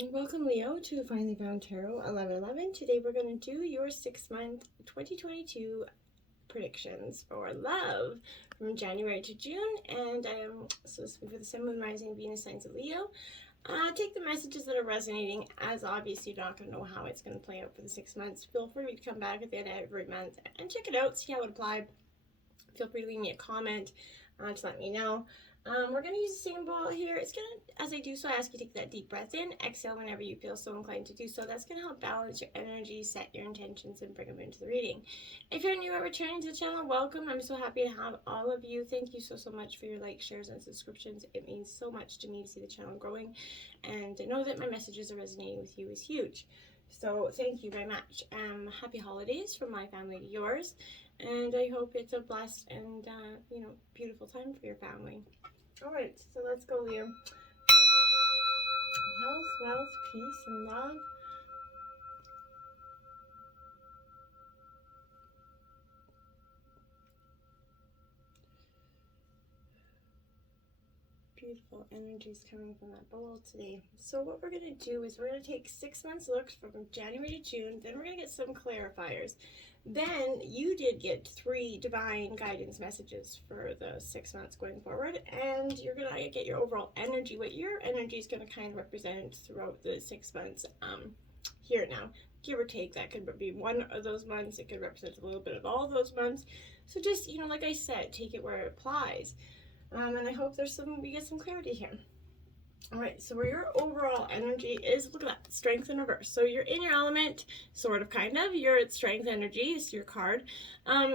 Welcome, Leo, to Finally Found Tarot 1111. Today we're going to do your 6-month 2022 predictions for love from January to June. And so this will be for the Sun, Moon, Rising, Venus signs of Leo. Take the messages that are resonating, as obviously you're not going to know how it's going to play out for the 6 months. Feel free to come back at the end of every month and check it out, see how it applied. Feel free to leave me a comment to let me know. We're going to use the symbol here. It's going to, as I do so, I ask you to take that deep breath in, exhale whenever you feel so inclined to do so. That's going to help balance your energy, set your intentions, and bring them into the reading. If you're new or returning to the channel, welcome. I'm so happy to have all of you. Thank you so much for your likes, shares, and subscriptions. It means so much to me to see the channel growing, and to know that my messages are resonating with you is huge. So thank you very much. Happy holidays from my family to yours, and I hope it's a blessed and beautiful time for your family. All right, so let's go, Leo. Health, wealth, peace, and love. Beautiful energies coming from that bowl today. So what we're going to do is we're going to take 6 months looks from January to June. Then we're going to get some clarifiers. Then you did get 3 divine guidance messages for the 6 months going forward, and you're going to get your overall energy, what your energy is going to kind of represent throughout the 6 months here now. Give or take, that could be one of those months. It could represent a little bit of all those months. So just, like I said, take it where it applies. And I hope we get some clarity here. All right, so where your overall energy is, look at that, strength in reverse. So you're in your element, sort of, kind of. You're at strength energy, is your card,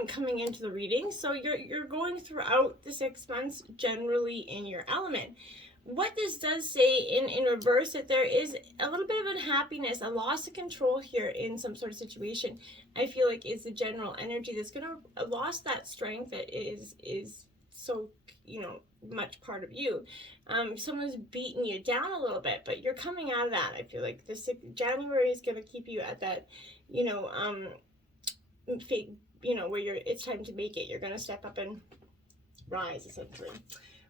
coming into the reading. So you're going throughout the 6 months generally in your element. What this does say in reverse, that there is a little bit of unhappiness, a loss of control here in some sort of situation. I feel like is the general energy that's going to lost that strength that is so much part of you. Someone's beating you down a little bit, but you're coming out of that. I feel like January is going to keep you at that where it's time to make it. You're going to step up and rise, essentially.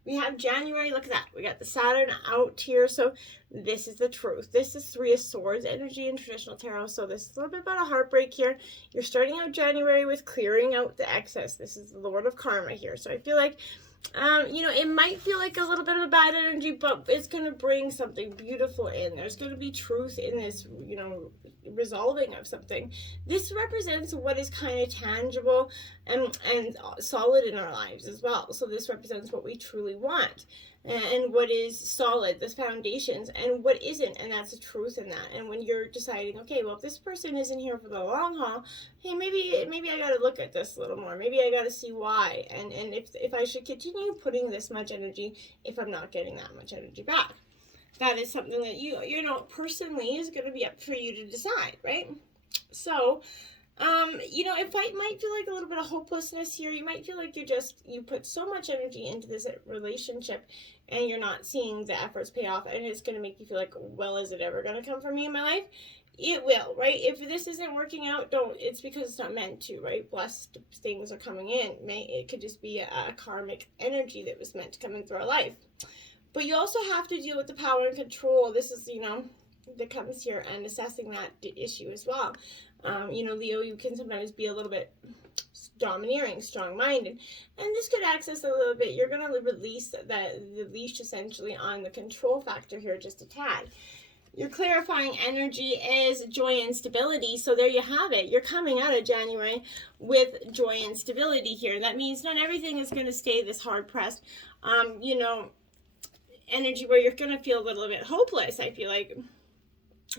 We have January, look at that. We got the Saturn out here. So this is the truth. This is 3 of Swords energy in traditional tarot. So this is a little bit about a heartbreak here. You're starting out January with clearing out the excess. This is the Lord of Karma here. So I feel like, it might feel like a little bit of a bad energy, but it's going to bring something beautiful in. There's going to be truth in this, resolving of something. This represents what is kind of tangible and solid in our lives as well. So this represents what we truly want and what is solid, the foundations, and what isn't, and that's the truth in that. And when you're deciding, okay, well, if this person isn't here for the long haul, hey, maybe I got to look at this a little more. Maybe I got to see why, and if I should continue putting this much energy if I'm not getting that much energy back. That is something that you personally is going to be up for you to decide, right? So, it might feel like a little bit of hopelessness here. You might feel like you put so much energy into this relationship and you're not seeing the efforts pay off, and it's going to make you feel like, well, is it ever going to come for me in my life? It will, right? If this isn't working out, it's because it's not meant to, right? Blessed things are coming in. It could just be a karmic energy that was meant to come in through our life. But you also have to deal with the power and control. This is, that comes here, and assessing that issue as well. Leo, you can sometimes be a little bit domineering, strong-minded, and this could access a little bit. You're going to release the leash, essentially, on the control factor here just a tad. Your clarifying energy is joy and stability. So there you have it. You're coming out of January with joy and stability here. That means not everything is going to stay this hard-pressed, energy where you're going to feel a little bit hopeless. I feel like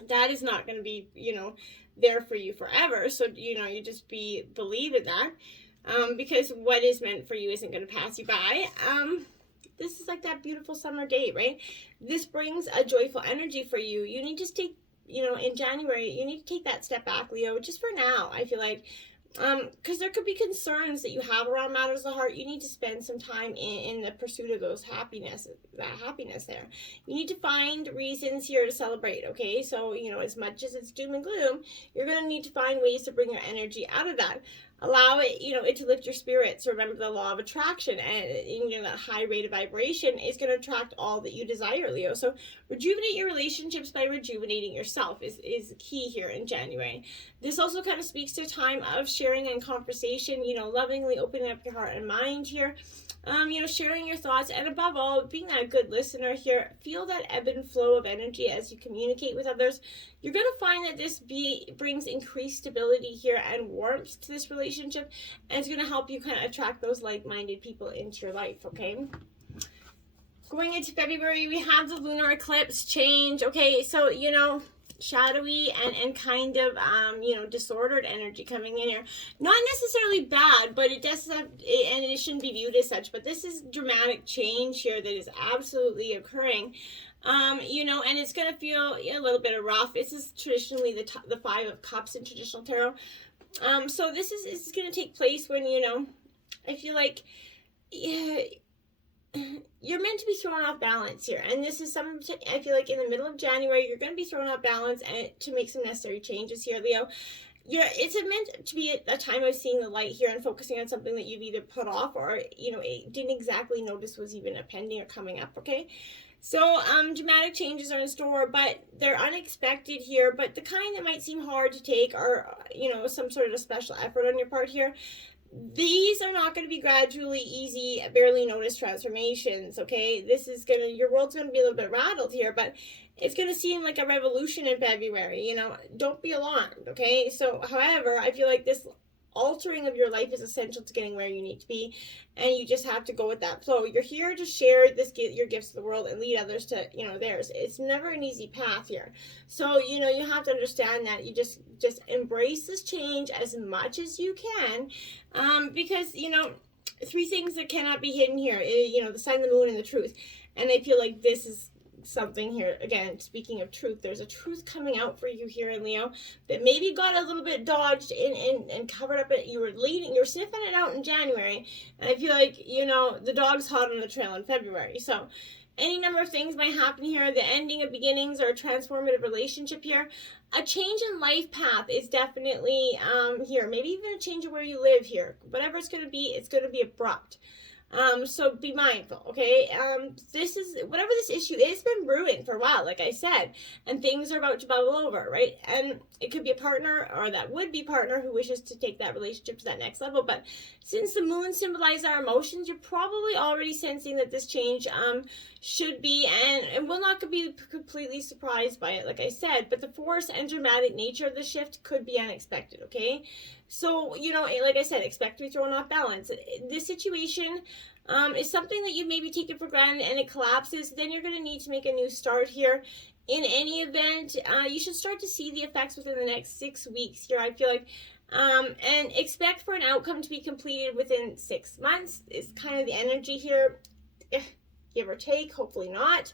that is not going to be, there for you forever. So, you just believe in that, because what is meant for you isn't going to pass you by. This is like that beautiful summer day, right? This brings a joyful energy for you. You need to take, in January, you need to take that step back, Leo, just for now. I feel like, because there could be concerns that you have around matters of the heart. You need to spend some time in the pursuit of that happiness there. You need to find reasons here to celebrate, okay? So, as much as it's doom and gloom, you're going to need to find ways to bring your energy out of that. Allow it, it to lift your spirits. Remember the law of attraction, and that high rate of vibration is going to attract all that you desire, Leo. So rejuvenate your relationships by rejuvenating yourself is key here in January. This also kind of speaks to a time of sharing and conversation, lovingly opening up your heart and mind here. Sharing your thoughts, and above all, being a good listener here. Feel that ebb and flow of energy as you communicate with others. You're going to find that this brings increased stability here and warmth to this relationship, and it's going to help you kind of attract those like-minded people into your life, okay? Going into February, we have the lunar eclipse change, okay? So, shadowy and kind of disordered energy coming in here. Not necessarily bad, but it does have, and it shouldn't be viewed as such, but this is dramatic change here that is absolutely occurring. And it's going to feel a little bit of rough. This is traditionally the Five of Cups in traditional tarot. So this is going to take place when, I feel like, you're meant to be thrown off balance here, and this is something I feel like in the middle of January you're going to be thrown off balance and to make some necessary changes here, Leo. It's meant to be a time of seeing the light here and focusing on something that you've either put off or didn't exactly notice was even pending or coming up, okay? So dramatic changes are in store, but they're unexpected here, but the kind that might seem hard to take, or some sort of special effort on your part here. These are not going to be gradually easy, barely noticed transformations, okay? Your world's going to be a little bit rattled here, but it's going to seem like a revolution in February, Don't be alarmed, okay? So, however, I feel like this altering of your life is essential to getting where you need to be, and you just have to go with that flow. You're here to share your gifts to the world and lead others to theirs. It's never an easy path here, so you have to understand that you just embrace this change as much as you can, because three things that cannot be hidden here, the sun, the moon, and the truth. And I feel like this is something here. Again, speaking of truth, there's a truth coming out for you here in Leo that maybe got a little bit dodged and covered up. You're sniffing it out in January, and I feel like the dog's hot on the trail in February. So any number of things might happen here. The ending of beginnings, or a transformative relationship here. A change in life path is definitely here. Maybe even a change of where you live here. Whatever it's going to be abrupt. So be mindful, okay? Whatever this issue is, it's been brewing for a while, like I said, and things are about to bubble over, right? And it could be a partner, or that would-be partner, who wishes to take that relationship to that next level. But since the moon symbolizes our emotions, you're probably already sensing that this change should be, and will not be completely surprised by it, like I said, but the force and dramatic nature of the shift could be unexpected, okay? So, like I said, expect to be thrown off balance. This situation is something that you maybe take it for granted and it collapses. Then you're going to need to make a new start here. In any event, you should start to see the effects within the next 6 weeks here, I feel like. And expect for an outcome to be completed within 6 months is kind of the energy here. Give or take, hopefully not.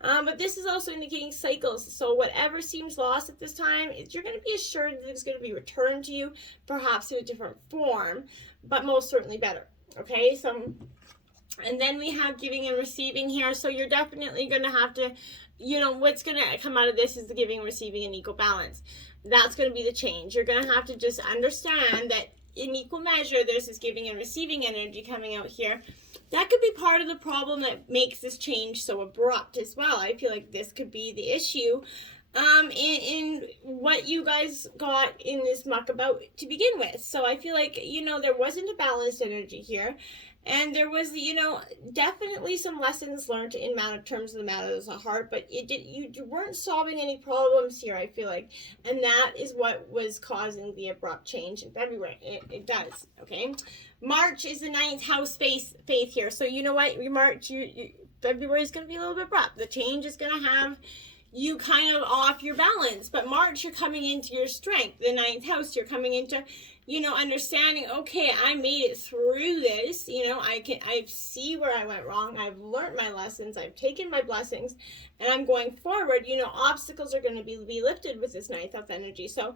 But this is also indicating cycles. So whatever seems lost at this time, you're going to be assured that it's going to be returned to you, perhaps in a different form, but most certainly better. Okay, so, and then we have giving and receiving here. So you're definitely going to have to, what's going to come out of this is the giving and receiving in equal balance. That's going to be the change. You're going to have to just understand that in equal measure, there's this giving and receiving energy coming out here. That could be part of the problem that makes this change so abrupt as well. I feel like this could be the issue in what you guys got in this muck about to begin with. So I feel like, there wasn't a balanced energy here. And there was, definitely some lessons learned in terms of the matters of the heart, but you weren't solving any problems here, I feel like. And that is what was causing the abrupt change in February. It does, okay? March is the 9th house faith here. So you know what? February is going to be a little bit abrupt. The change is going to have you kind of off your balance. But March, you're coming into your strength. The 9th house, you're coming into, understanding, okay, I made it through this. I see where I went wrong. I've learned my lessons. I've taken my blessings, and I'm going forward. Obstacles are going to be lifted with this 9th house energy. So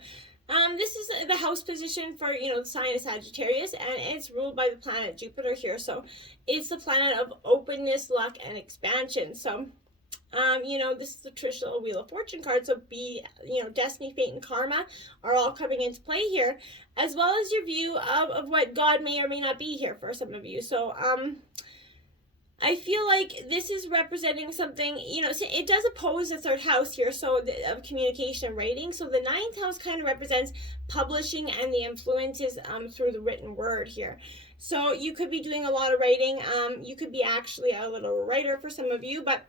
this is the house position for, the sign of Sagittarius, and it's ruled by the planet Jupiter here. So it's the planet of openness, luck, and expansion. So This is the traditional Wheel of Fortune card, so destiny, fate, and karma are all coming into play here, as well as your view of what God may or may not be here for some of you. So, I feel like this is representing something, it does oppose the third house here, so of communication and writing. So the ninth house kind of represents publishing and the influences through the written word here. So you could be doing a lot of writing. You could be actually a little writer for some of you, but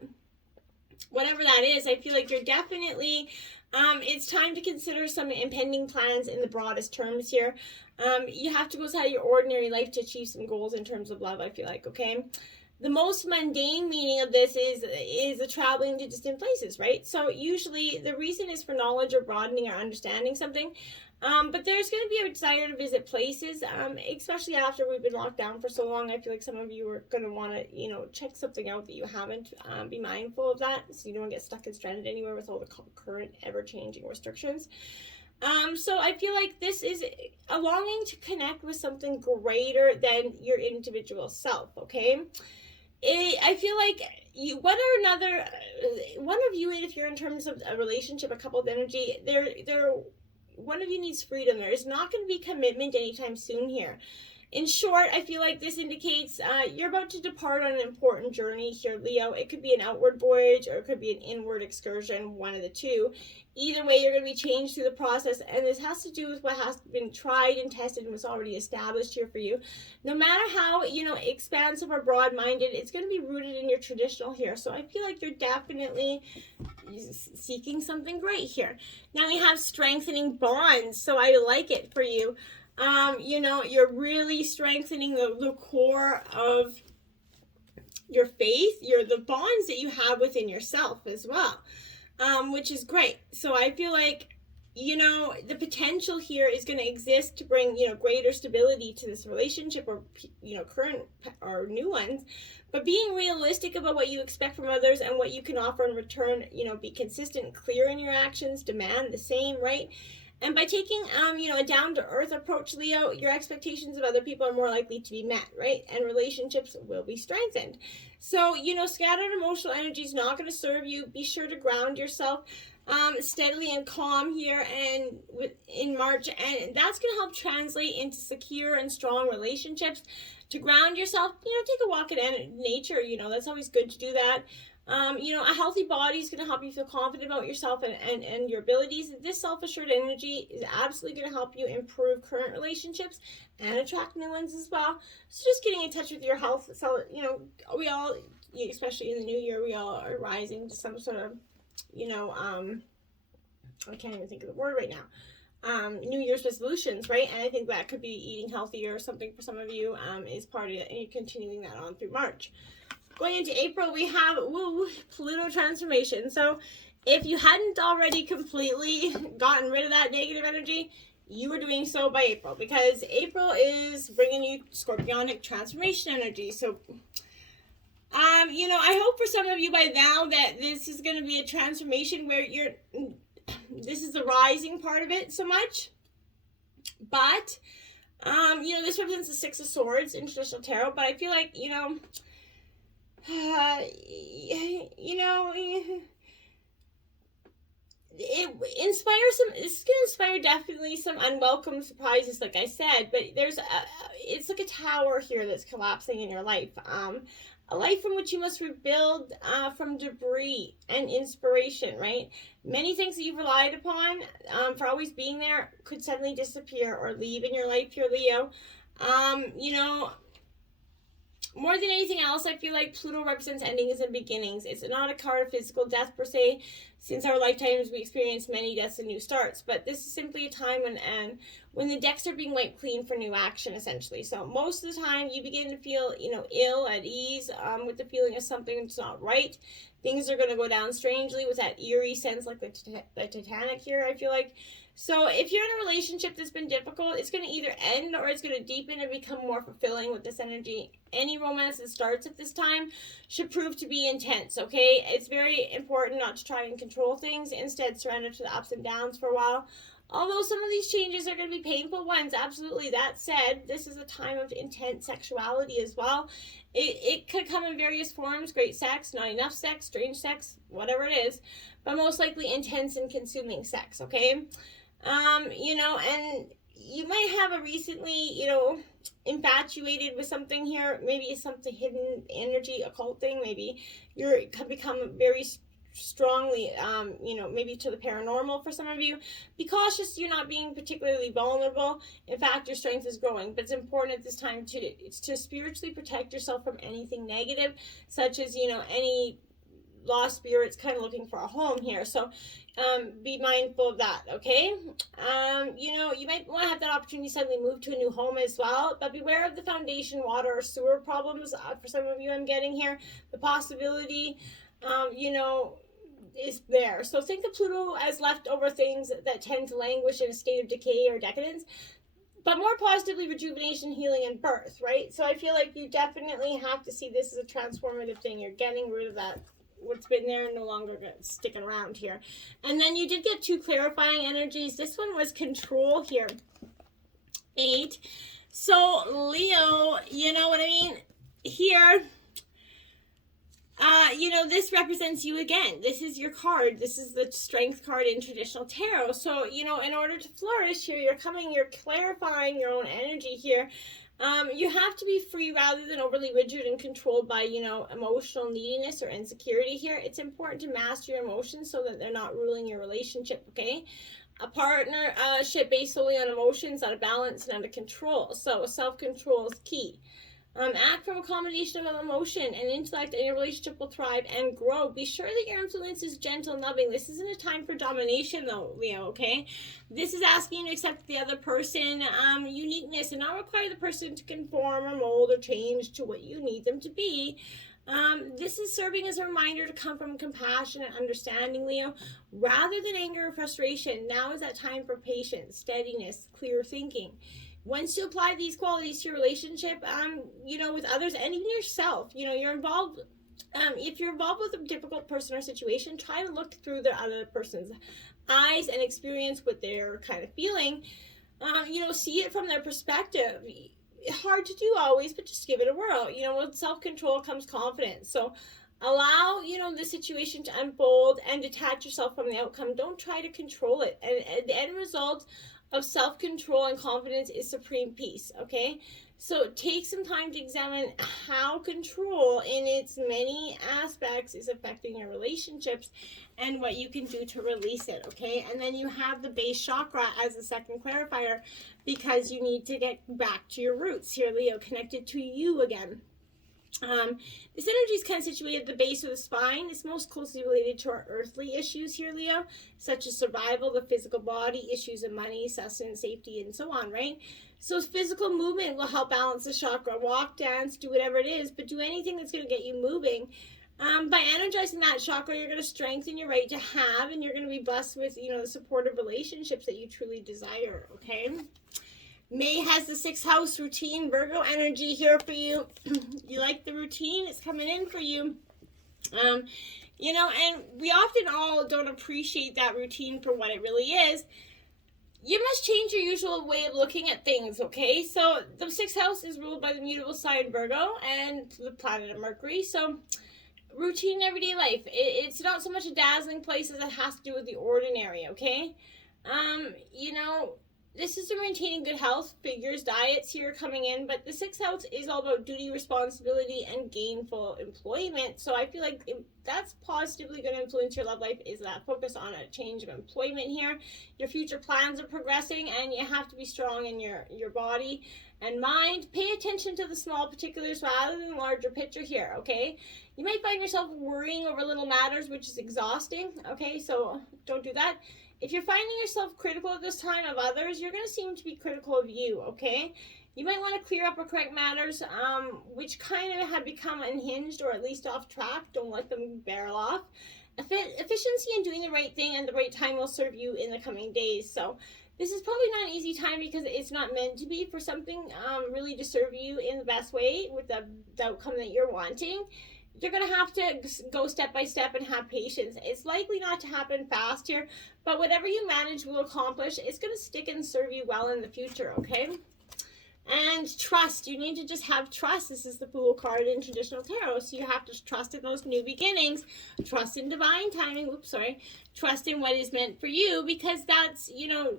whatever that is, I feel like you're definitely, it's time to consider some impending plans in the broadest terms here. You have to go outside your ordinary life to achieve some goals in terms of love, I feel like, okay? The most mundane meaning of this is the traveling to distant places, right? So usually the reason is for knowledge or broadening or understanding something. But there's going to be a desire to visit places, especially after we've been locked down for so long. I feel like some of you are going to want to, check something out that you haven't. Be mindful of that so you don't get stuck and stranded anywhere with all the current ever-changing restrictions. So I feel like this is a longing to connect with something greater than your individual self, okay? I feel like one of you, if you're in terms of a relationship, a coupled energy, one of you needs freedom. There is not going to be commitment anytime soon here. In short, I feel like this indicates you're about to depart on an important journey here, Leo. It could be an outward voyage or it could be an inward excursion, one of the two. Either way, you're going to be changed through the process, and this has to do with what has been tried and tested and was already established here for you. No matter how, expansive or broad-minded, it's going to be rooted in your traditional here. So I feel like you're definitely seeking something great here. Now we have strengthening bonds, so I like it for you. You're really strengthening the core of your faith, the bonds that you have within yourself as well, which is great. So I feel like, the potential here is going to exist to bring, greater stability to this relationship or, current or new ones. But being realistic about what you expect from others and what you can offer in return, be consistent, clear in your actions, demand the same, right? And by taking, a down-to-earth approach, Leo, your expectations of other people are more likely to be met, right? And relationships will be strengthened. So, scattered emotional energy is not going to serve you. Be sure to ground yourself steadily and calm here and in March. And that's going to help translate into secure and strong relationships. To ground yourself, take a walk in nature. That's always good to do that. A healthy body is going to help you feel confident about yourself and your abilities. This self-assured energy is absolutely going to help you improve current relationships and attract new ones as well. So just getting in touch with your health. So, we all, especially in the new year, we all are rising to some sort of, I can't even think of the word right now. New Year's resolutions, right? And I think that could be eating healthier or something for some of you is part of it, and you're continuing that on through March. Going into April, we have Pluto Transformation. So if you hadn't already completely gotten rid of that negative energy, you are doing so by April, because April is bringing you Scorpionic transformation energy. So, I hope for some of you by now that this is going to be a transformation where this is the rising part of it so much. But, this represents the Six of Swords in traditional tarot, but I feel like, it inspires it's going to inspire definitely some unwelcome surprises, like I said, but it's like a tower here that's collapsing in your life. A life from which you must rebuild from debris and inspiration, right? Many things that you've relied upon for always being there could suddenly disappear or leave in your life here, Leo. More than anything else, I feel like Pluto represents endings and beginnings. It's not a card of physical death per se. Since our lifetimes, we experience many deaths and new starts. But this is simply a time when the decks are being wiped clean for new action, essentially. So most of the time, you begin to feel, ill, at ease, with the feeling of something that's not right. Things are going to go down strangely with that eerie sense, like the Titanic here, I feel like. So if you're in a relationship that's been difficult, it's going to either end or it's going to deepen and become more fulfilling with this energy. Any romance that starts at this time should prove to be intense, okay? It's very important not to try and control things. Instead, surrender to the ups and downs for a while. Although some of these changes are going to be painful ones, absolutely. That said, this is a time of intense sexuality as well. It could come in various forms: great sex, not enough sex, strange sex, whatever it is, but most likely intense and consuming sex, okay? You know, and you might have a recently, you know, infatuated with something here. Maybe it's something hidden energy, occult thing. Maybe you're become very strongly, you know, maybe to the paranormal for some of you. Be cautious you're not being particularly vulnerable. In fact, your strength is growing, but it's important at this time to spiritually protect yourself from anything negative, such as, you know, any lost spirits kind of looking for a home here. So be mindful of that, okay? You know, you might want to have that opportunity to suddenly move to a new home as well, but beware of the foundation, water, or sewer problems. For some of you, I'm getting here the possibility, you know, is there. So think of Pluto as leftover things that tend to languish in a state of decay or decadence, but more positively rejuvenation, healing, and birth, right? So I feel like you definitely have to see this as a transformative thing. You're getting rid of that, what's been there, no longer sticking around here. And then you did get 2 clarifying energies. This one was control here, 8. So Leo, you know what I mean? Here, you know, this represents you again. This is your card. This is the strength card in traditional tarot. So, you know, in order to flourish here, you're clarifying your own energy here. You have to be free rather than overly rigid and controlled by, you know, emotional neediness or insecurity here. It's important to master your emotions so that they're not ruling your relationship, okay? A partnership based solely on emotions, out of balance and out of control. So self-control is key. Act from a combination of emotion and intellect, and your relationship will thrive and grow. Be sure that your influence is gentle and loving. This isn't a time for domination, though, Leo, okay? This is asking you to accept the other person, uniqueness, and not require the person to conform or mold or change to what you need them to be. This is serving as a reminder to come from compassion and understanding, Leo, rather than anger or frustration. Now is that time for patience, steadiness, clear thinking. Once you apply these qualities to your relationship, you know, with others and even yourself, you know, you're involved. If you're involved with a difficult person or situation, try to look through the other person's eyes and experience what they're kind of feeling. You know, see it from their perspective. Hard to do always, but just give it a whirl. You know, with self-control comes confidence. So allow, you know, the situation to unfold and detach yourself from the outcome. Don't try to control it. And the end result of self-control and confidence is supreme peace, okay? So take some time to examine how control in its many aspects is affecting your relationships and what you can do to release it, okay? And then you have the base chakra as the second clarifier because you need to get back to your roots here, Leo, connected to you again. This energy is kind of situated at the base of the spine. It's most closely related to our earthly issues here, Leo, such as survival, the physical body, issues of money, sustenance, safety, and so on, right? So physical movement will help balance the chakra. Walk, dance, do whatever it is, but do anything that's going to get you moving. By energizing that chakra, you're going to strengthen your right to have, and you're going to be blessed with, you know, the supportive relationships that you truly desire, okay? May has the 6th house routine, Virgo energy here for you. You like the routine? It's coming in for you. You know, and we often all don't appreciate that routine for what it really is. You must change your usual way of looking at things, okay? So the 6th house is ruled by the mutable sign Virgo and the planet of Mercury. So routine everyday life. It's not so much a dazzling place as it has to do with the ordinary, okay? You know, this is to maintaining good health, figures, diets here coming in, but the 6th house is all about duty, responsibility, and gainful employment. So I feel like that's positively going to influence your love life, is that focus on a change of employment here. Your future plans are progressing, and you have to be strong in your body and mind. Pay attention to the small particulars rather than the larger picture here, okay? You might find yourself worrying over little matters, which is exhausting, okay? So don't do that. If you're finding yourself critical at this time of others, you're going to seem to be critical of you, okay? You might want to clear up or correct matters which kind of have become unhinged or at least off track. Don't let them barrel off. Efficiency in doing the right thing and the right time will serve you in the coming days. So this is probably not an easy time because it's not meant to be for something really to serve you in the best way with the outcome that you're wanting. you're going to have to go step by step and have patience. It's likely not to happen fast here, but whatever you manage will accomplish. It's going to stick and serve you well in the future, okay? And trust. You need to just have trust. This is the Fool card in traditional tarot. So you have to trust in those new beginnings. Trust in divine timing. Oops, sorry. Trust in what is meant for you, because that's, you know,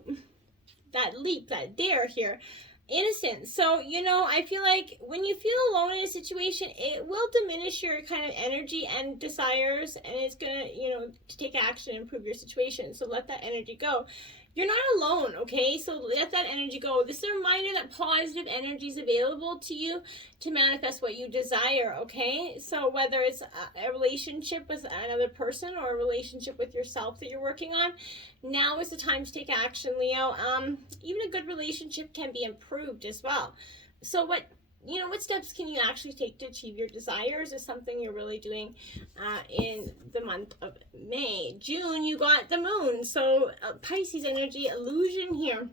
that leap, that dare here. Innocence. So, you know, I feel like when you feel alone in a situation, it will diminish your kind of energy and desires, and it's going to, you know, to take action and improve your situation. So let that energy go. You're not alone, okay? So let that energy go. This is a reminder that positive energy is available to you to manifest what you desire, okay? So whether it's a relationship with another person or a relationship with yourself that you're working on, now is the time to take action, Leo. Even a good relationship can be improved as well. So what steps can you actually take to achieve your desires is something you're really doing in the month of May. June, you got the moon. So Pisces energy, illusion here.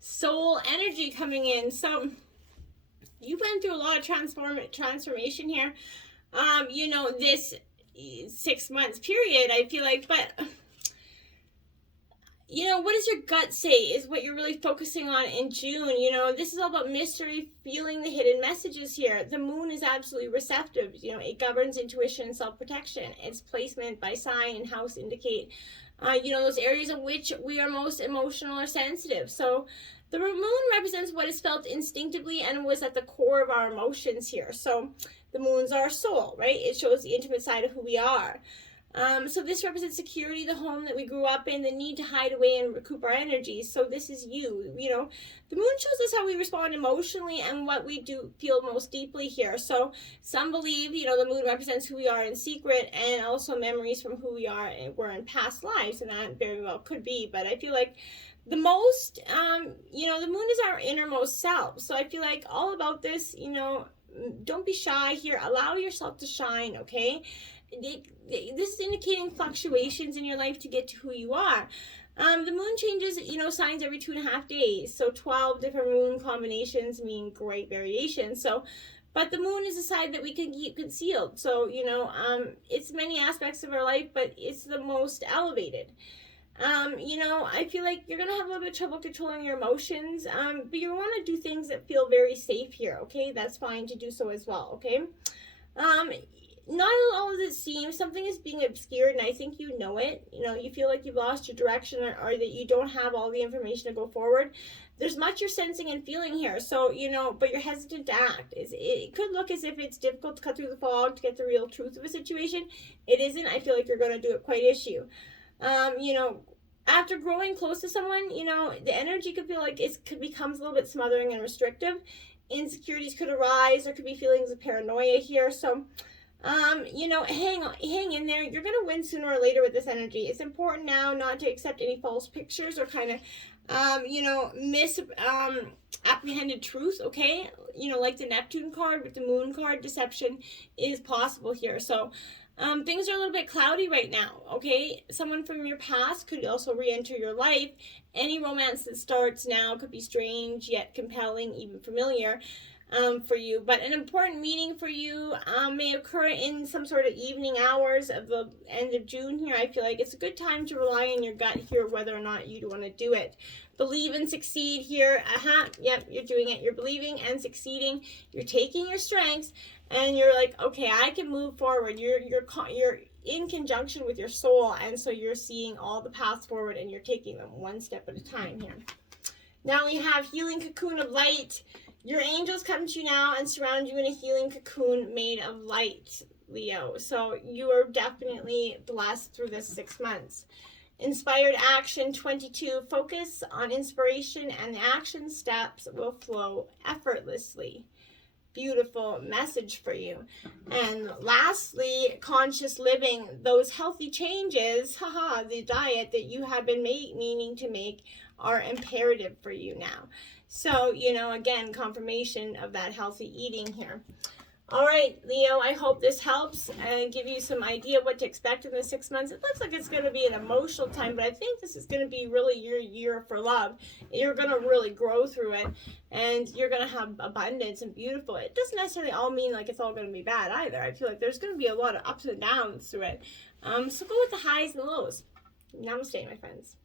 Soul energy coming in. So you went through a lot of transformation here. You know, this 6 months period, I feel like, but you know, what does your gut say is what you're really focusing on in June. You know, this is all about mystery, feeling the hidden messages here. The moon is absolutely receptive. You know, it governs intuition and self-protection. Its placement by sign and house indicate, you know, those areas in which we are most emotional or sensitive. So the moon represents what is felt instinctively and was at the core of our emotions here. So the moon's our soul, right? It shows the intimate side of who we are. So this represents security, the home that we grew up in, the need to hide away and recoup our energy. So this is you know, the moon shows us how we respond emotionally and what we do feel most deeply here. So some believe, you know, the moon represents who we are in secret and also memories from who we were in past lives. And that very well could be, but I feel like the most, you know, the moon is our innermost self. So I feel like all about this, you know, don't be shy here. Allow yourself to shine, okay? This is indicating fluctuations in your life to get to who you are. The moon changes, you know, signs every 2.5 days. So 12 different moon combinations mean great variation. So, but the moon is a side that we can keep concealed. So, you know, it's many aspects of our life, but it's the most elevated. You know, I feel like you're going to have a little bit of trouble controlling your emotions, but you want to do things that feel very safe here, okay? That's fine to do so as well, okay? Not all as it seems. Something is being obscured, and I think you know it. You know, you feel like you've lost your direction or that you don't have all the information to go forward. There's much you're sensing and feeling here. So, you know, but you're hesitant to act. It could look as if it's difficult to cut through the fog to get the real truth of a situation. It isn't. I feel like you're going to do it quite issue. You know, after growing close to someone, you know, the energy could feel like it becomes a little bit smothering and restrictive. Insecurities could arise. There could be feelings of paranoia here. So, you know, hang in there. You're going to win sooner or later with this energy. It's important now not to accept any false pictures or kind of, you know, apprehended truth, okay? You know, like the Neptune card with the moon card, deception is possible here. So, things are a little bit cloudy right now, okay? Someone from your past could also re-enter your life. Any romance that starts now could be strange, yet compelling, even familiar. For you, but an important meeting for you may occur in some sort of evening hours of the end of June here. I feel like it's a good time to rely on your gut here, whether or not you want to do it. Believe and succeed here. Yep, you're doing it. You're believing and succeeding. You're taking your strengths and you're like, okay, I can move forward. You're in conjunction with your soul, and so you're seeing all the paths forward and you're taking them one step at a time here. Now we have healing cocoon of light. Your angels come to you now and surround you in a healing cocoon made of light, Leo. So you are definitely blessed through this 6 months. Inspired action 22. Focus on inspiration and the action steps will flow effortlessly. Beautiful message for you. And lastly, conscious living. Those healthy changes, the diet that you have been meaning to make are imperative for you now. So, you know, again, confirmation of that healthy eating here. All right, Leo, I hope this helps and give you some idea what to expect in the 6 months. It looks like it's going to be an emotional time, but I think this is going to be really your year for love. You're going to really grow through it, and you're going to have abundance and beautiful. It doesn't necessarily all mean like it's all going to be bad either. I feel like there's going to be a lot of ups and downs through it. So go with the highs and lows. Namaste, my friends.